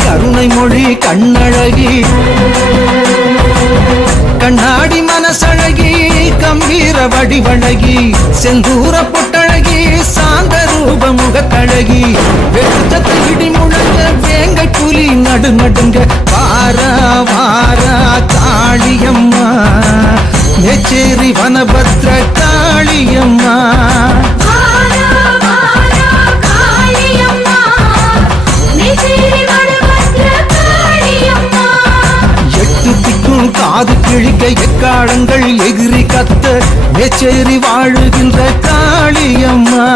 கருணை மொழி கண்ணழகி கண்ணாடி மனசழகி கம்பீர வடிவழகி செந்தூர பொட்டழகி சாந்த ரூப முகத்தழகி வெகுச்சத்து இடி முழங்க வேங்கை புலி நடு நடுங்க வாரா வாரா காளியம்மா மேச்சேரி வனபத்ர காளியம்மா காது கிழிக்க எக்காலங்கள் எகிரி கத்த மேச்சேரி வாழுகின்ற காளியம்மா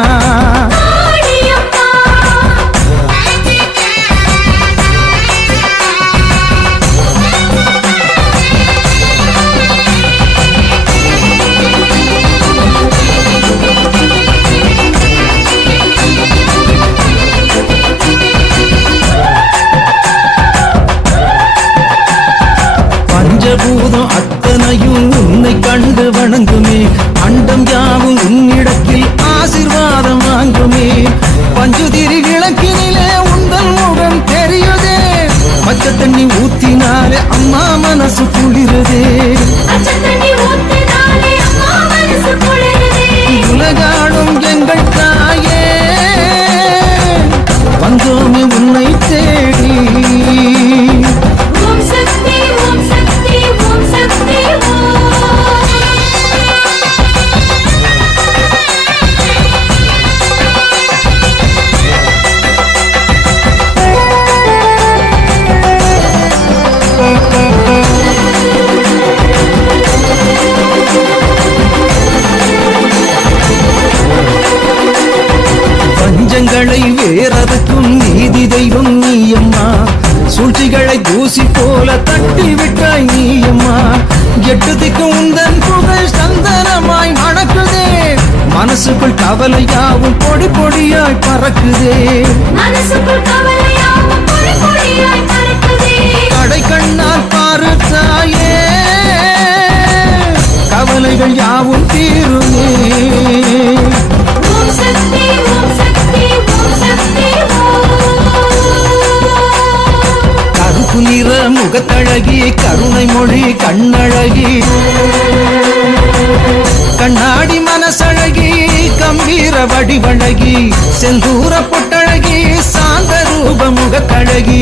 பஞ்சபூதம் அத்தனையும் உன்னை கண்டு வணங்குமே அண்டம் யாவும் உன்னிடத்தில் ஆசீர்வாதம் வாங்குமே பஞ்சுதிரி விளக்கினிலே உந்தன் முகம் தெரியுதே பச்சை தண்ணி ஊத்தினாலே அம்மா மனசு குளிருதே உலகாடும் எங்கள் தாயே வந்தோமே உன்னை தேடி வேறதுக்கும் நீதி தெய்வம் நீயம்மா சூழ்ச்சிகளை தூசி போல தட்டி விட்டாய் நீயம்மா எட்டு திக்கும் உந்தன் புகழ் சந்தனமாய் மணக்குதே மனசுக்குள் கவலையாவும் பொடி பொடியாய் பறக்குதே கடை கண்ணால் பாரு தாயே கவலைகள் யாவும் தீருமே நிற முகத்தழகி கருணை மொழி கண்ணழகி கண்ணாடி மனசழகி கம்பீர வடிவழகி செந்தூர பொட்டழகி சாந்த ரூப முகத்தழகி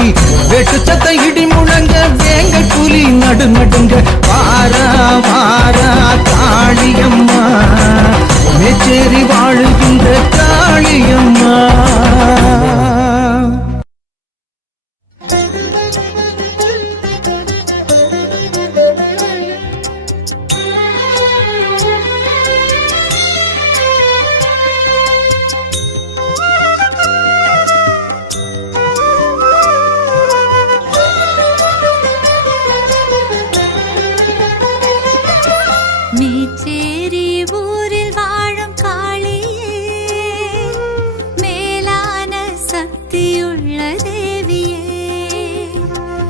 வெட்டுச்சத்த இடி முழங்க வேங்கை புலி நடு நடுங்க வாரா வாரா காளியம்மா மேச்சேரி வாழுகின்ற காளியம்மா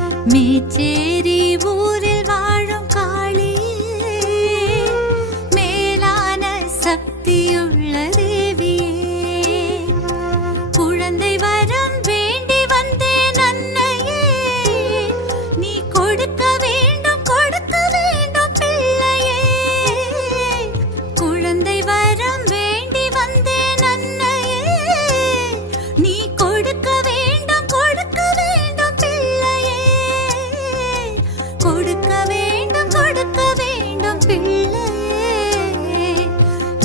மேச்சேரி ஊரில் வாழும் காளியே மேலான சக்தியுள்ள தேவியே குழந்தை வரம் வேண்டி வந்தேன் அன்னையே நீ கொடுக்க வேண்டும் பிள்ளையே குழந்தை வரம் வேண்டி வந்தேன் அன்னையே நீ கொடுக்க வேண்டும் பிள்ளையே கொடுக்க வேண்டும் பிள்ளையே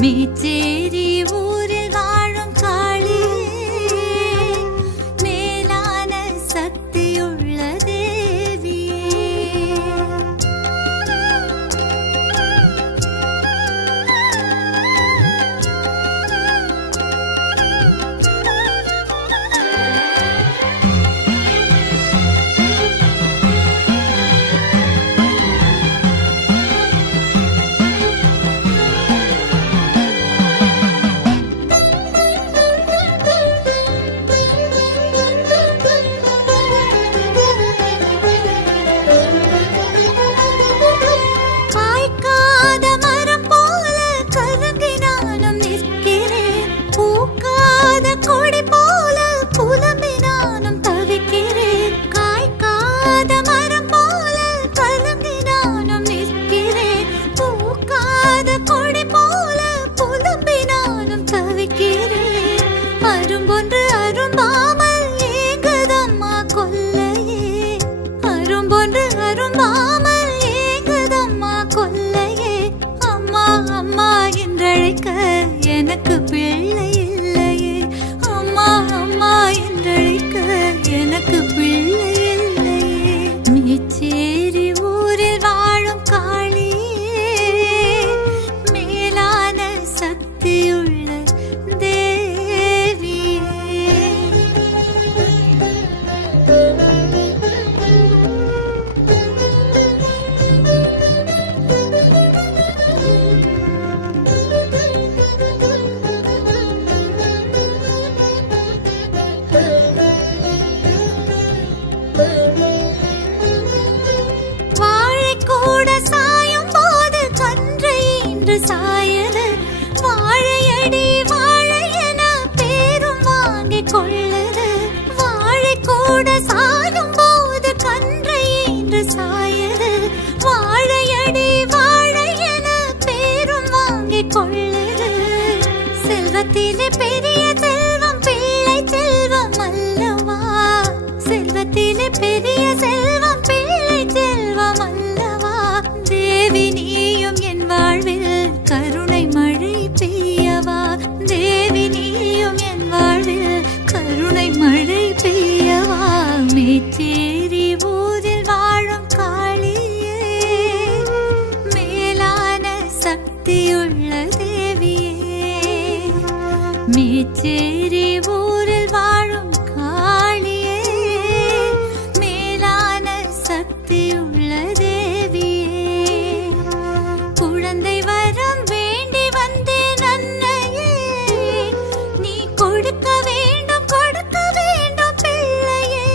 மேச்சேரி ஊரில் வாழும் காளியே மேலான சக்தியுள்ள தேவியே என்றழைக்க எனக்கு பிள்ளை இல்லையே. அம்மா அம்மா என்றழைக்க எனக்கு பிள்ளை இல்லையே. மீச்சேரி ஊரில் வாழும் காளியே, மேலான சக்தியுள்ள தேவியே. வாழைக்கூட சாயும் போது கன்று இன்று சாயது. வாழையடி வாழை என பேரும் வாங்கிக் கொள்ளது. வாழைக்கூட சாயும் போது கன்று இன்று சாயது. வாழையடி வாழை என பேரும் வாங்கிக் கொள்ளது. செல்வத்திலே பெரிய செல்வம் பிள்ளை செல்வம் அல்லவா. செல்வத்திலே பெரிய செல்வம் பிள்ளை செல்வம் அல்லவா. தேவி நீயும் என் வாழ்வில் கருணை மழை பெய்யவா. தேவி நீயும் என் வாழ்வில் கருணை மழை பெய்யவா. மேச்சேரி ஊரில் வாழும் காளியே, மேலான சக்தியுள்ள தேவியே. மேச்சேரி ஊரில் வாழும் காளியே, மேலான சக்தியுள்ள தேவியே. குழந்தை வரம் வேண்டி வந்தேன் அன்னையே, நீ கொடுக்க வேண்டும் பிள்ளையே.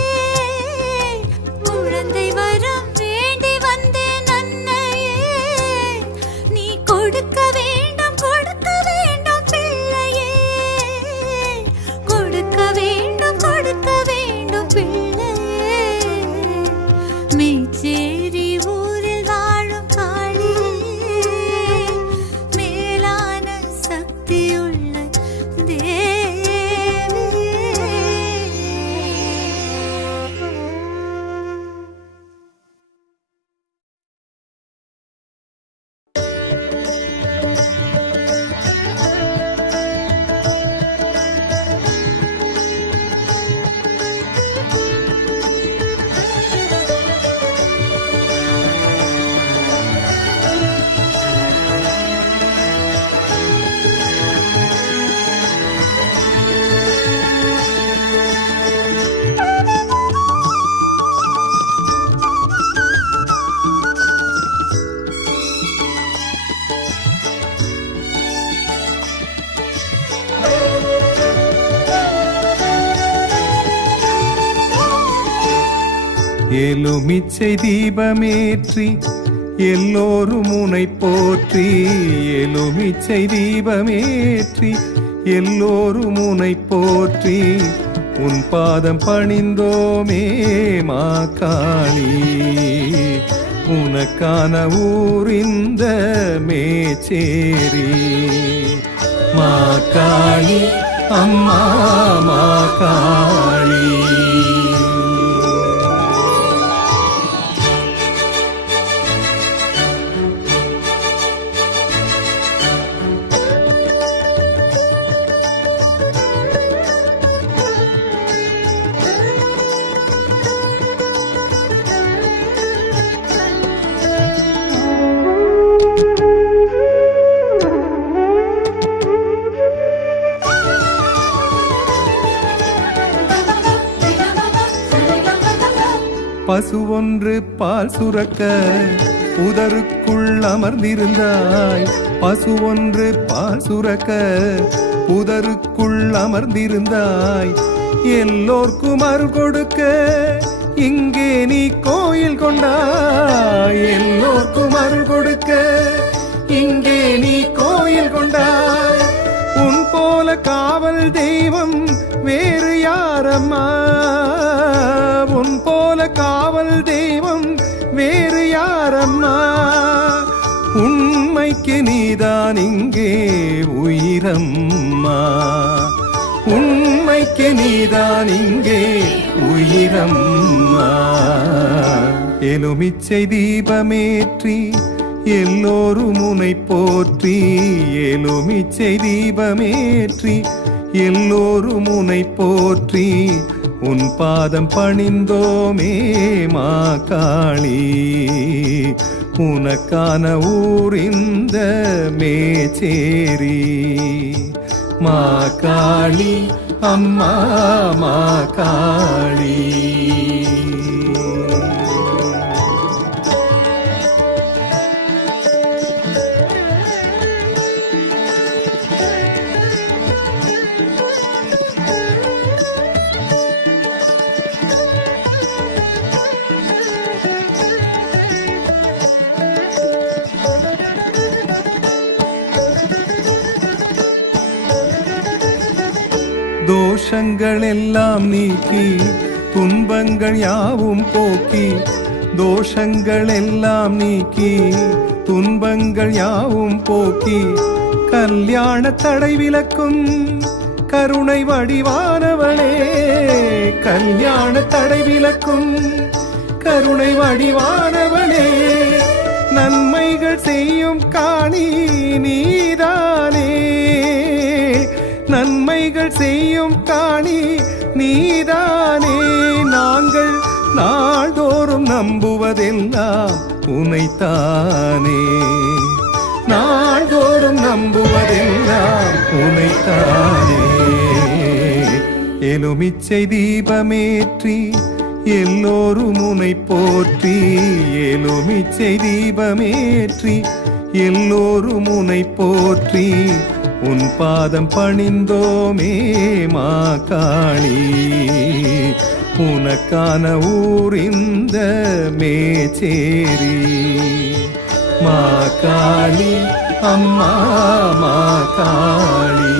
குழந்தை வரம் வேண்டி வந்தேன் அன்னையே, நீ கொடுக்க வேண்டும் பிள்ளையே. கொடுக்க வேண்டும் பிள்ளையே. மேச்சேரி ஊரில் வாழும் காளியே, மேலான சக்தியுள்ள தேவியே. எலுமிச்சை தீபமேற்றி எல்லோரும் உனை போற்றி. எலுமிச்சை தீபமேற்றி எல்லோரும் உனை போற்றி. உன் பாதம் பணிந்தோமே மாகாளி. உனக்கான ஊர் இந்த மேச்சேரி. மாகாளி அம்மா மாகாளி. பசு ஒன்று பால் சுரக்க புதருக்குள் அமர்ந்திருந்தாய். பசு ஒன்று பால் சுரக்க புதருக்குள் அமர்ந்திருந்தாய். எல்லோர்க்கும் அருள் கொடுக்க இங்கே நீ கோயில் கொண்டாய். எல்லோர்க்கும் அருள் கொடுக்க இங்கே நீ கோயில் கொண்டாய். உன் போல காவல் தெய்வம் வேறு யாரம்மா. உன் போல காவல் தெய்வம் வேறு யாரம்மா. உண்மைக்கு நீதான் இங்கே உயிரம்மா. உண்மைக்கு நீதான் இங்கே உயிரம்மா. எலுமிச்சை தீபமேற்றி எல்லோரும் உனை போற்றி எலுமிச்சை தீபமேற்றி எல்லோரும் உனை போற்றி உன் பாதம் பணிந்தோமே மாகாளி உனக்கான ஊர் இந்த மேச்சேரி மாகாளி அம்மா மாகாளி தோஷங்கள் எல்லாம் நீக்கி துன்பங்கள் யாவும் போக்கி தோஷங்கள் எல்லாம் நீக்கி துன்பங்கள் யாவும் போக்கி கல்யாண தடை விலக்கும் கருணை வடிவானவளே கல்யாண தடை விலக்கும் கருணை வடிவானவளே நன்மைகள் செய்யும் காணி நீதானே நன்மைகள் செய்யும் காணி நீதானே நாங்கள் நாள்தோறும் நம்புவதெல்லாம் உனைத்தானே நாள்தோறும் நம்புவதெல்லாம் உனைத்தானே எலுமிச்சை தீபமேற்றி எல்லோரும் உனை போற்றி எலுமிச்சை தீபமேற்றி எல்லோரும் உனை போற்றி உன் பாதம் பணிந்தோமே மாகாளி உனக்கான ஊர் இந்த மேச்சேரி மாகாளி அம்மா மாகாளி